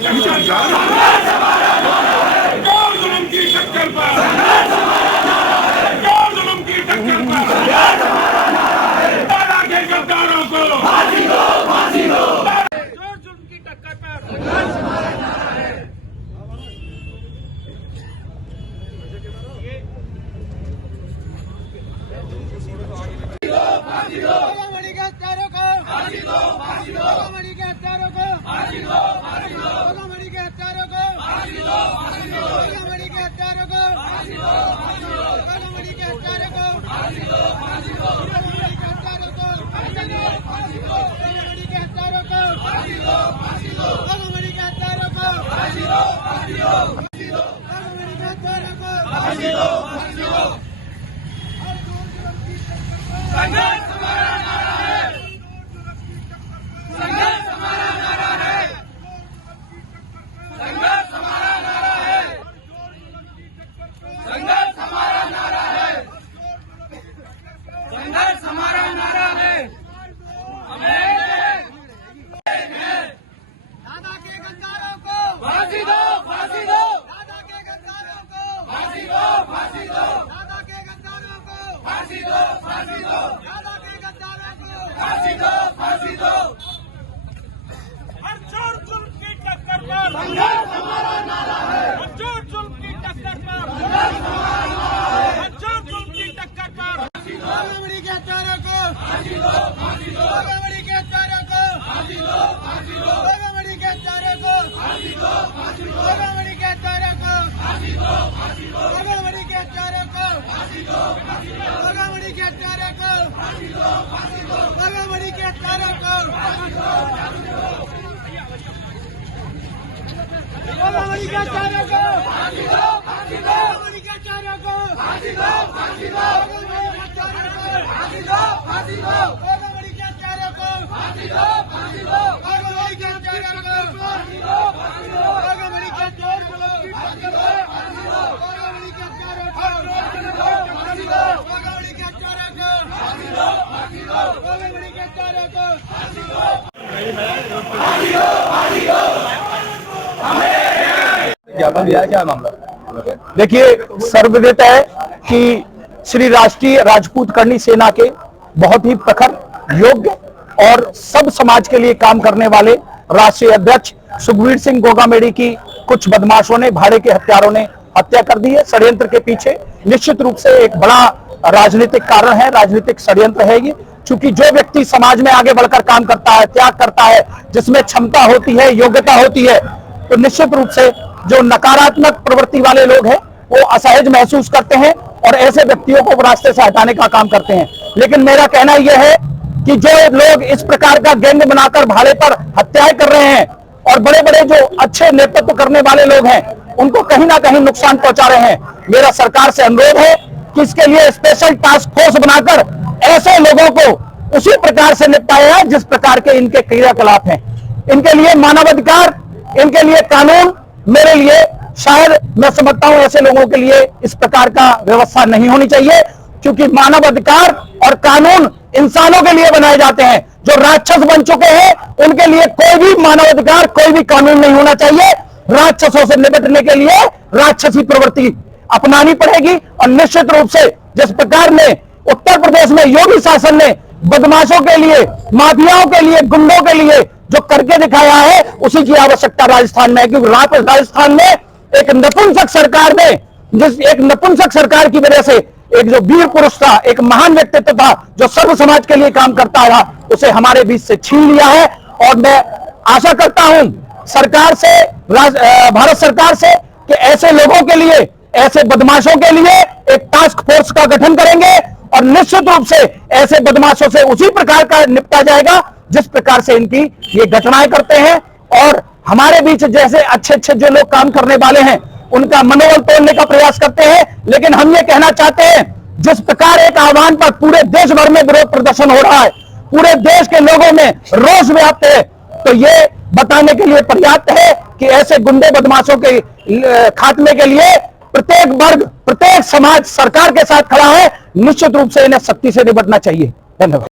जुल्म की टक्कर पर, जुल्म की टक्कर पर दादा के गद्दारों को फांसी दो, फांसी दो। जो जुल्म की टक्कर पर फांसी दो, गोगामणि के हत्यारों को फांसी दो, फांसी दो, गोगामणि के हत्यारों को फांसी दो, फांसी दो, गोगामणि के हत्यारों को फांसी दो, फांसी दो, गोगामणि के हत्यारों को फांसी दो, फांसी दो, गोगामणि के हत्यारों को फांसी दो, फांसी दो, गोगामणि के हत्यारों को फांसी दो, फांसी दो, गोगामणि के हत्यारों को फांसी दो, फांसी दो, गोगामणि के हत्यारों को फांसी दो, फांसी दो, फांसी दो, गोगामणि के हत्यारों को फांसी दो, फांसी दो। संघर्ष हमारा नारा है, संघर्ष हमारा नारा है, संघर्ष हमारा नारा है, संघर्ष हमारा नारा है, संघर्ष हमारा नारा है। हमें दादा के गद्दारों को फांसी दो, फांसी दो, दादा के गद्दारों को फांसी दो, फांसी दो, दादा के गद्दारों को फांसी दो, फांसी दो, दादा के गद्दारों को फांसी दो, फांसी दो। हर चोर जुल्म की टक्कर पर संघर्ष हमारा नारा है, हर चोर जुल्म की टक्कर पर संघर्ष हमारा नारा है, हर चोर जुल्म की टक्कर पर फांसी दो, गोगामणि के हत्यारों को फांसी दो, फांसी दो, गोगामणि के हत्यारों को फांसी दो, फांसी दो, गोगामणि के हत्यारों को फांसी दो, फांसी दो, गोगामणि के हत्यारों को फांसी दो, फांसी दो, गोगामणि के हत्यारों को फांसी दो, फांसी दो, गोगामणि के हत्यारों को फांसी दो, फांसी दो, गोगामणि के हत्यारों को फांसी दो, फांसी दो, गोगामणि के हत्यारों को फांसी दो, फांसी दो, गोगामणि के हत्यारों को फांसी दो, फांसी दो, गोगामणि के हत्यारों को फांसी दो, फांसी दो, गोगामणि के हत्यारों को फांसी दो, फांसी दो, गोगामणि के हत्यारों को फांसी दो, फांसी दो, गोगामणि के हत्यारों को फांसी दो, फांसी दो, गोगामणि के हत्यारों को फांसी दो, गोगामणि के हत्यारों को फांसी दो, फांसी दो, गोगामणि के हत्यारों को फांसी दो, फांसी दो, फांसी दो। ज्ञापन दिया क्या मामला? देखिए, सर्वविदित है कि श्री राष्ट्रीय राजपूत करणी सेना के बहुत ही प्रखर, योग्य और सब समाज के लिए काम करने वाले राष्ट्रीय अध्यक्ष सुखवीर सिंह गोगामेड़ी की कुछ बदमाशों ने, भाड़े के हत्यारों ने हत्या कर दी है। षड्यंत्र के पीछे निश्चित रूप से एक बड़ा राजनीतिक कारण है, राजनीतिक षड्यंत्र है ये। क्योंकि जो व्यक्ति समाज में आगे बढ़कर काम करता है, त्याग करता है, जिसमें क्षमता होती है, योग्यता होती है, तो निश्चित रूप से जो नकारात्मक प्रवृत्ति वाले लोग हैं वो असहज महसूस करते हैं और ऐसे व्यक्तियों को रास्ते से हटाने का काम करते हैं। लेकिन मेरा कहना यह है कि जो लोग इस प्रकार का गैंग बनाकर भाड़े पर हत्याएं कर रहे हैं और बड़े बड़े जो अच्छे नेतृत्व करने वाले लोग हैं उनको कहीं ना कहीं नुकसान पहुंचा रहे हैं। मेरा सरकार से अनुरोध है कि इसके लिए स्पेशल टास्क फोर्स बनाकर ऐसे लोगों को उसी प्रकार से निपटाया जाए जिस प्रकार के इनके क्रियाकलाप हैं। इनके लिए मानवाधिकार, इनके लिए कानून, मेरे लिए शायद मैं समझता हूं ऐसे लोगों के लिए इस प्रकार का व्यवस्था नहीं होनी चाहिए, क्योंकि मानव अधिकार और कानून इंसानों के लिए बनाए जाते हैं। जो राक्षस बन चुके हैं उनके लिए कोई भी मानव अधिकार, कोई भी कानून नहीं होना चाहिए। राक्षसों से निपटने के लिए राक्षसी प्रवृत्ति अपनानी पड़ेगी। और निश्चित रूप से जिस प्रकार में उत्तर प्रदेश में योगी शासन ने बदमाशों के लिए, माफियाओं के लिए, गुंडों के लिए जो करके दिखाया है, उसी की आवश्यकता राजस्थान में है। क्योंकि राजस्थान में एक नपुंसक सरकार ने, एक नपुंसक सरकार की वजह से एक जो वीर पुरुष था, एक महान व्यक्तित्व था जो सर्व समाज के लिए काम करता था, उसे हमारे बीच से छीन लिया है। और मैं आशा करता हूं सरकार से, भारत सरकार से, कि ऐसे लोगों के लिए, ऐसे बदमाशों के लिए एक टास्क फोर्स का गठन करेंगे और निश्चित रूप से ऐसे बदमाशों से उसी प्रकार का निपटा जाएगा जिस प्रकार से इनकी ये घटनाएं करते हैं। और हमारे बीच जैसे अच्छे अच्छे जो लोग काम करने वाले हैं उनका मनोबल तोड़ने का प्रयास करते हैं। लेकिन हम ये कहना चाहते हैं, जिस प्रकार एक आह्वान पर पूरे देश भर में विरोध प्रदर्शन हो रहा है, पूरे देश के लोगों में रोष व्याप्त है, तो ये बताने के लिए पर्याप्त है कि ऐसे गुंडे बदमाशों के खात्मे के लिए प्रत्येक वर्ग, प्रत्येक समाज सरकार के साथ खड़ा है। निश्चित रूप से इन्हें सख्ती से निपटना चाहिए। धन्यवाद।